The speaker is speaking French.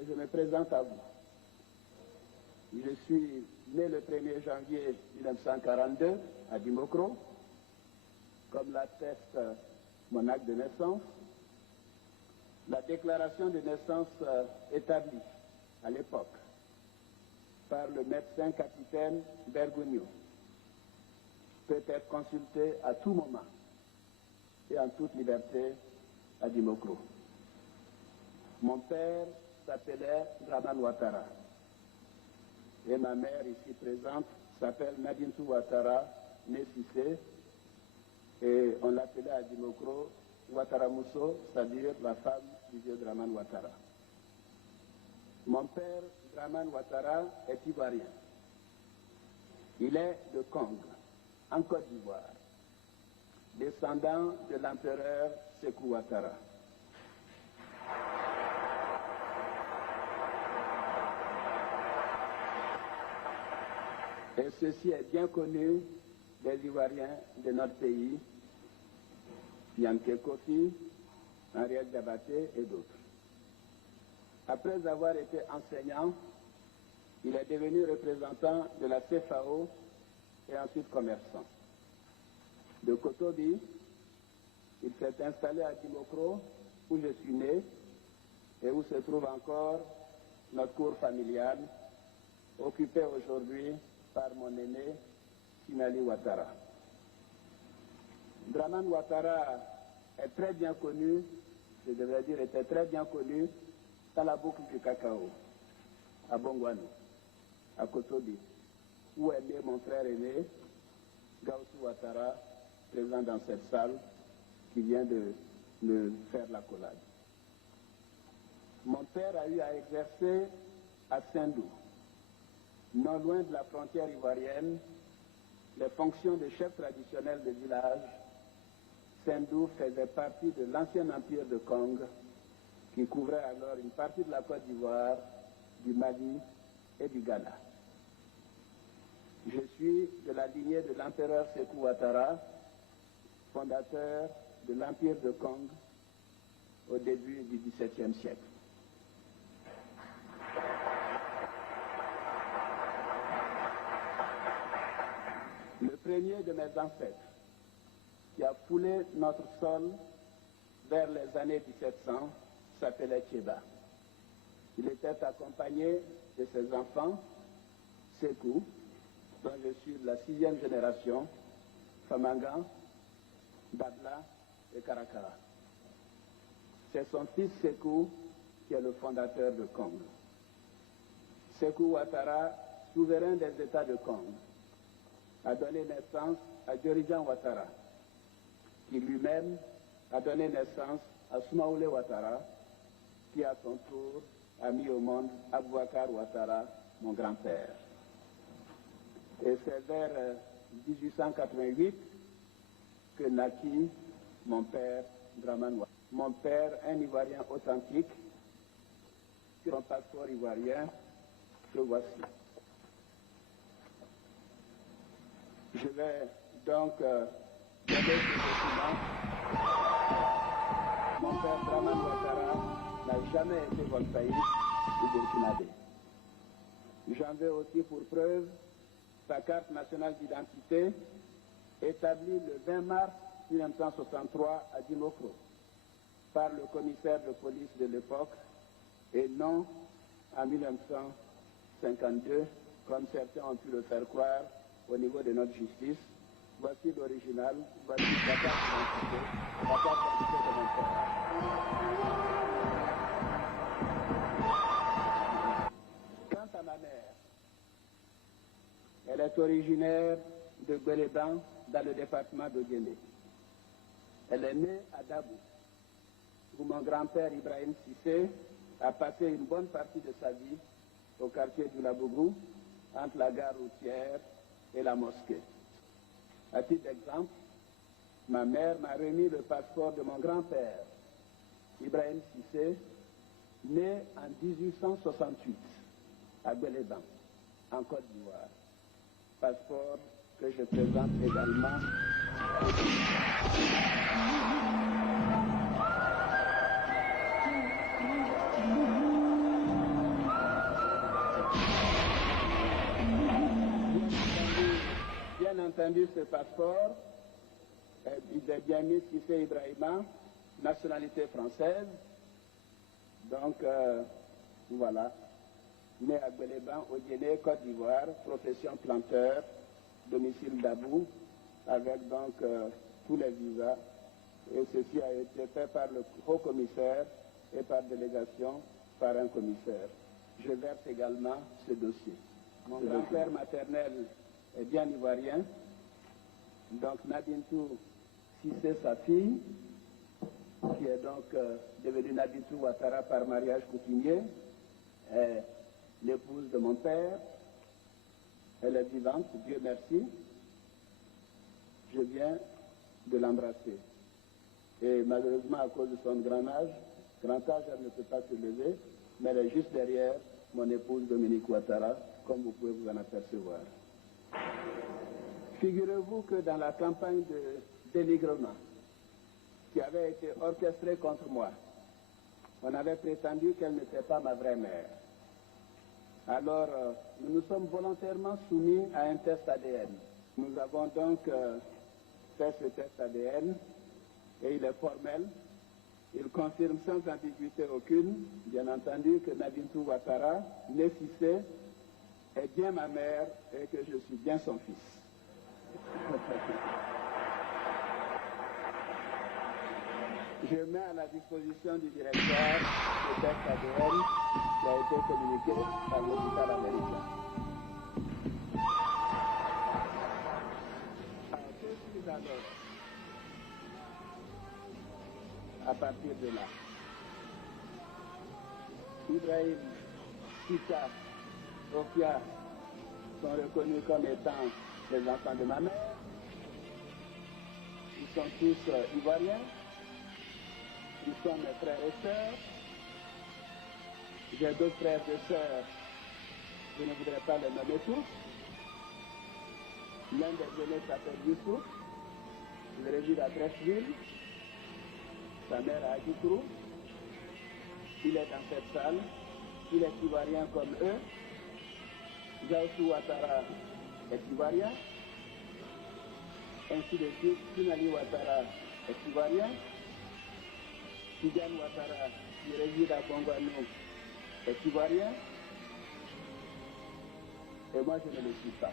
et je me présente à vous. Je suis né le 1er janvier 1942 à Dimokro, comme l'atteste mon acte de naissance. La déclaration de naissance établie à l'époque par le médecin capitaine Bergogneau peut être consultée à tout moment et en toute liberté à Dimokro. Mon père s'appelait Dramane Ouattara et ma mère ici présente s'appelle Nadintou Ouattara, née Cissé, et on l'appelait à Dimokro Ouattara Mousso, c'est-à-dire la femme du vieux Dramane Ouattara. Mon père, Dramane Ouattara, est ivoirien. Il est de Kong, en Côte d'Ivoire, descendant de l'empereur Sékou Ouattara. Et ceci est bien connu des Ivoiriens de notre pays, Yanké Kofi, Henriette Dabaté et d'autres. Après avoir été enseignant, il est devenu représentant de la CFAO et ensuite commerçant. De Kotobi, il s'est installé à Dimokro, où je suis né et où se trouve encore notre cour familiale, occupée aujourd'hui par mon aîné, Sinali Ouattara. Dramane Ouattara est très bien connu, je devrais dire était très bien connu dans la boucle du cacao, à Bongouano, à Kotobi, où est né mon frère aîné, Gaussou Ouattara, présent dans cette salle, qui vient de me faire la collade. Mon père a eu à exercer à Saint-Dou, non loin de la frontière ivoirienne, les fonctions de chef traditionnel de village. Saint-Dou faisait partie de l'ancien empire de Kong, qui couvrait alors une partie de la Côte d'Ivoire, du Mali et du Ghana. Je suis de la lignée de l'empereur Sékou Ouattara, fondateur de l'empire de Kong au début du XVIIe siècle. Le premier de mes ancêtres qui a foulé notre sol vers les années 1700 s'appelait Tcheba. Il était accompagné de ses enfants, Sékou, dont je suis de la 6e génération, Famangan, Babla et Karakara. C'est son fils Sékou qui est le fondateur de Kong. Sékou Ouattara, souverain des États de Kong, a donné naissance à Djorijan Ouattara, qui lui-même a donné naissance à Soumaoulé Ouattara, qui à son tour a mis au monde Aboubacar Ouattara, mon grand-père. Et c'est vers 1888 que naquit mon père Dramane Ouattara. Mon père, un Ivoirien authentique, son passeport ivoirien, le voici. Je vais donc donner ce document. Mon père Dramane Ouattara n'a jamais été voltaïste ou burkinabé. J'en veux aussi pour preuve sa carte nationale d'identité établie le 20 mars 1963 à Dimokro par le commissaire de police de l'époque et non en 1952 comme certains ont pu le faire croire au niveau de notre justice. Voici l'original, voici la carte d'identité de mon père. Quant à ma mère, elle est originaire de Guéléban, dans le département de Guéné. Elle est née à Dabou, où mon grand-père Ibrahim Cissé a passé une bonne partie de sa vie au quartier du Labougou, entre la gare routière et la mosquée. À titre d'exemple, ma mère m'a remis le passeport de mon grand-père, Ibrahim Cissé, né en 1868 à Guéléban, en Côte d'Ivoire. Passeport que je présente également. entendu, ce passeport, il est bien mis Cissé Ibrahima, nationalité française. Donc, voilà. Né à Guéléban, au Guinée, Côte d'Ivoire, profession planteur, domicile d'Abou, avec donc tous les visas. Et ceci a été fait par le haut commissaire et par délégation par un commissaire. Je verse également ce dossier. Mon grand-père maternel est bien ivoirien, donc Nadintou Cissé, sa fille, qui est donc devenue Nadintou Ouattara par mariage coutumier, est l'épouse de mon père. Elle est vivante, Dieu merci. Je viens de l'embrasser. Et malheureusement, à cause de son grand âge, elle ne peut pas se lever, mais elle est juste derrière mon épouse Dominique Ouattara, comme vous pouvez vous en apercevoir. Figurez-vous que dans la campagne de dénigrement qui avait été orchestrée contre moi, on avait prétendu qu'elle n'était pas ma vraie mère. Alors, nous nous sommes volontairement soumis à un test ADN. Nous avons donc fait ce test ADN et il est formel. Il confirme sans ambiguïté aucune, bien entendu, que Nadintou Ouattara, née Cissé, est bien ma mère et que je suis bien son fils. Je mets à la disposition du directeur le test ADN qui a été communiqué par l'hôpital américain. Alors, qu'est-ce qu'ils annoncent à partir de là? Ibrahim, Sika, Ofia sont reconnus comme étant les enfants de ma mère. Ils sont tous ivoiriens. Ils sont mes frères et sœurs. J'ai d'autres frères et sœurs. Je ne voudrais pas les nommer tous. L'un des aînés s'appelle Youssouf. Il réside à Treichville. Sa mère à Adjitrou. Il est dans cette salle. Il est ivoirien comme eux. Gaoussou Ouattara est ivoirien. Ainsi de suite, Sinali Ouattara est ivoirien. Tidiane Ouattara, qui réside à Bongouanou, est ivoirien. Et moi, je ne le suis pas.